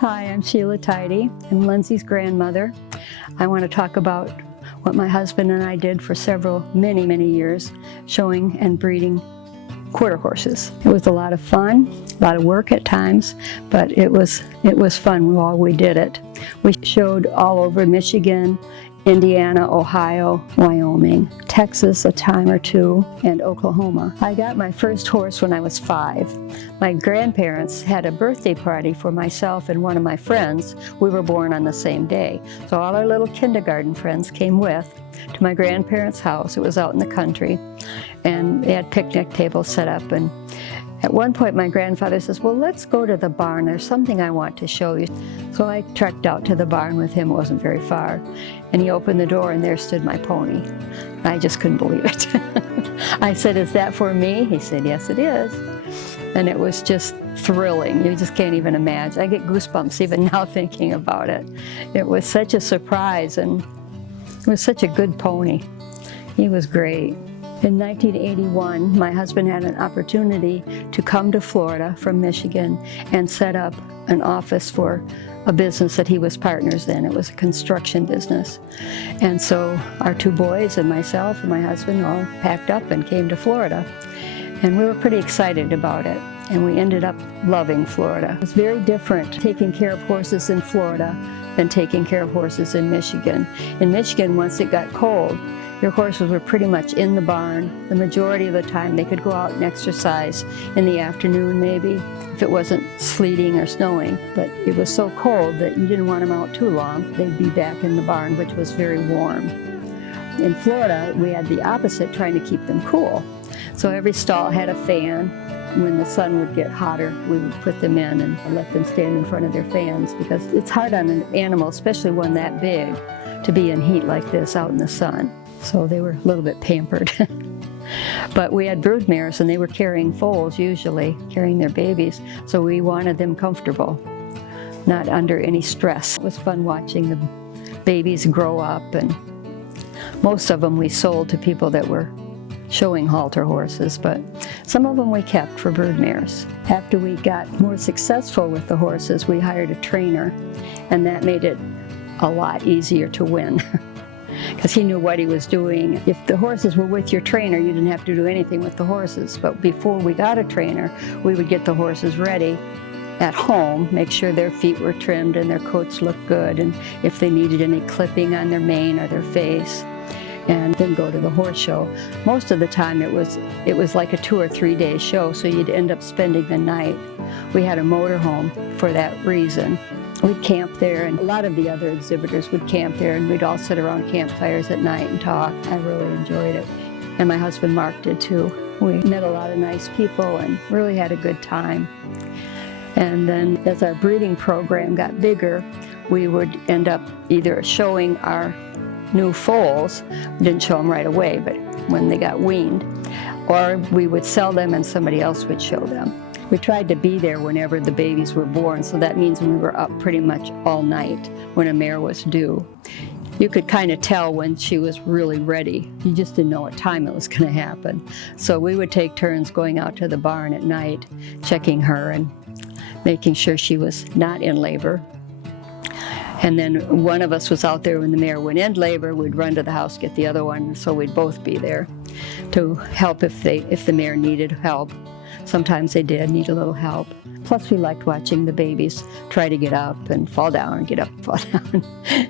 Hi, I'm Sheila Tidy. I'm Lindsay's grandmother. I want to talk about what my husband and I did for many years, showing and breeding quarter horses. It was a lot of fun, a lot of work at times, but it was fun while we did it. We showed all over Michigan, Indiana, Ohio, Wyoming, Texas a time or two, and Oklahoma. I got my first horse when I was 5. My grandparents had a birthday party for myself and one of my friends. We were born on the same day. So all our little kindergarten friends came with to my grandparents' house. It was out in the country, and they had picnic tables set up. And at one point my grandfather says, well, let's go to the barn. There's something I want to show you. So I trekked out to the barn with him. It wasn't very far. And he opened the door and there stood my pony. I just couldn't believe it. I said, is that for me? He said, yes, it is. And it was just thrilling. You just can't even imagine. I get goosebumps even now thinking about it. It was such a surprise, and it was such a good pony. He was great. In 1981, my husband had an opportunity to come to Florida from Michigan and set up an office for a business that he was partners in. It was a construction business. And so our 2 boys and myself and my husband all packed up and came to Florida. And we were pretty excited about it. And we ended up loving Florida. It was very different taking care of horses in Florida than taking care of horses in Michigan. In Michigan, once it got cold, your horses were pretty much in the barn. The majority of the time they could go out and exercise in the afternoon maybe, if it wasn't sleeting or snowing. But it was so cold that you didn't want them out too long. They'd be back in the barn, which was very warm. In Florida, we had the opposite, trying to keep them cool. So every stall had a fan. When the sun would get hotter, we would put them in and let them stand in front of their fans, because it's hard on an animal, especially one that big, to be in heat like this out in the sun. So they were a little bit pampered. But we had brood mares, and they were carrying foals usually, carrying their babies, so we wanted them comfortable, not under any stress. It was fun watching the babies grow up, and most of them we sold to people that were showing halter horses, but some of them we kept for brood mares. After we got more successful with the horses, we hired a trainer, and that made it a lot easier to win. Because he knew what he was doing. If the horses were with your trainer, you didn't have to do anything with the horses. But before we got a trainer, we would get the horses ready at home, make sure their feet were trimmed and their coats looked good, and if they needed any clipping on their mane or their face, and then go to the horse show. Most of the time it was like a 2 or 3 day show, so you'd end up spending the night. We had a motorhome for that reason. We'd camp there, and a lot of the other exhibitors would camp there, and we'd all sit around campfires at night and talk. I really enjoyed it. And my husband Mark did too. We met a lot of nice people and really had a good time. And then as our breeding program got bigger, we would end up either showing our new foals. We didn't show them right away, but when they got weaned, or we would sell them and somebody else would show them. We tried to be there whenever the babies were born, so that means we were up pretty much all night when a mare was due. You could kind of tell when she was really ready. You just didn't know what time it was going to happen. So we would take turns going out to the barn at night, checking her and making sure she was not in labor. And then one of us was out there when the mare went in labor. We'd run to the house, get the other one, so we'd both be there to help if the mare needed help. Sometimes they did need a little help. Plus we liked watching the babies try to get up and fall down and get up and fall down.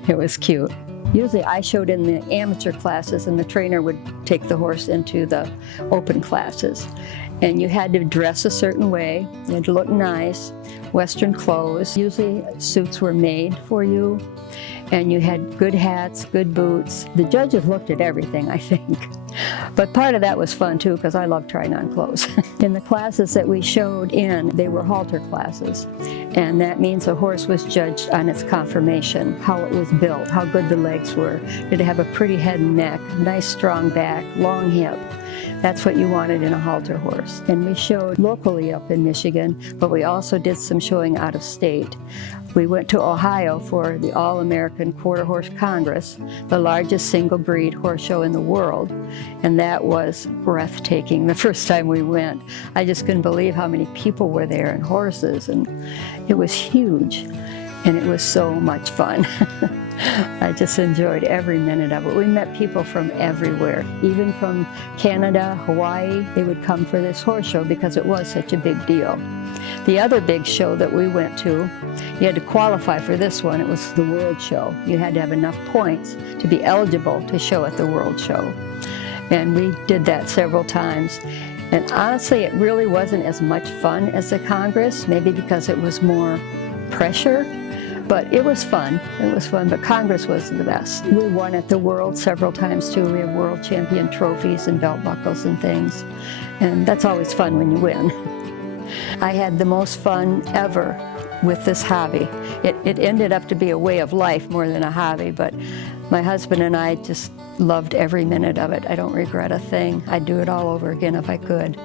It was cute. Usually I showed in the amateur classes, and the trainer would take the horse into the open classes. And you had to dress a certain way. You had to look nice, Western clothes. Usually suits were made for you, and you had good hats, good boots. The judges looked at everything, I think. But part of that was fun too, because I love trying on clothes. In the classes that we showed in, they were halter classes. And that means a horse was judged on its conformation, how it was built, how good the legs were. Did it have a pretty head and neck, nice strong back, long hip? That's what you wanted in a halter horse. And we showed locally up in Michigan, but we also did some showing out of state. We went to Ohio for the All-American Quarter Horse Congress, the largest single breed horse show in the world, and that was breathtaking the first time we went. I just couldn't believe how many people were there and horses, and it was huge. and it was so much fun. I just enjoyed every minute of it. We met people from everywhere, even from Canada, Hawaii. They would come for this horse show because it was such a big deal. The other big show that we went to, you had to qualify for this one. It was the World Show. You had to have enough points to be eligible to show at the World Show. And we did that several times. And honestly, it really wasn't as much fun as the Congress, maybe because it was more pressure. But it was fun. It was fun, but Congress was the best. We won at the World several times too. We have world champion trophies and belt buckles and things. And that's always fun when you win. I had the most fun ever with this hobby. It ended up to be a way of life more than a hobby, but my husband and I just loved every minute of it. I don't regret a thing. I'd do it all over again if I could.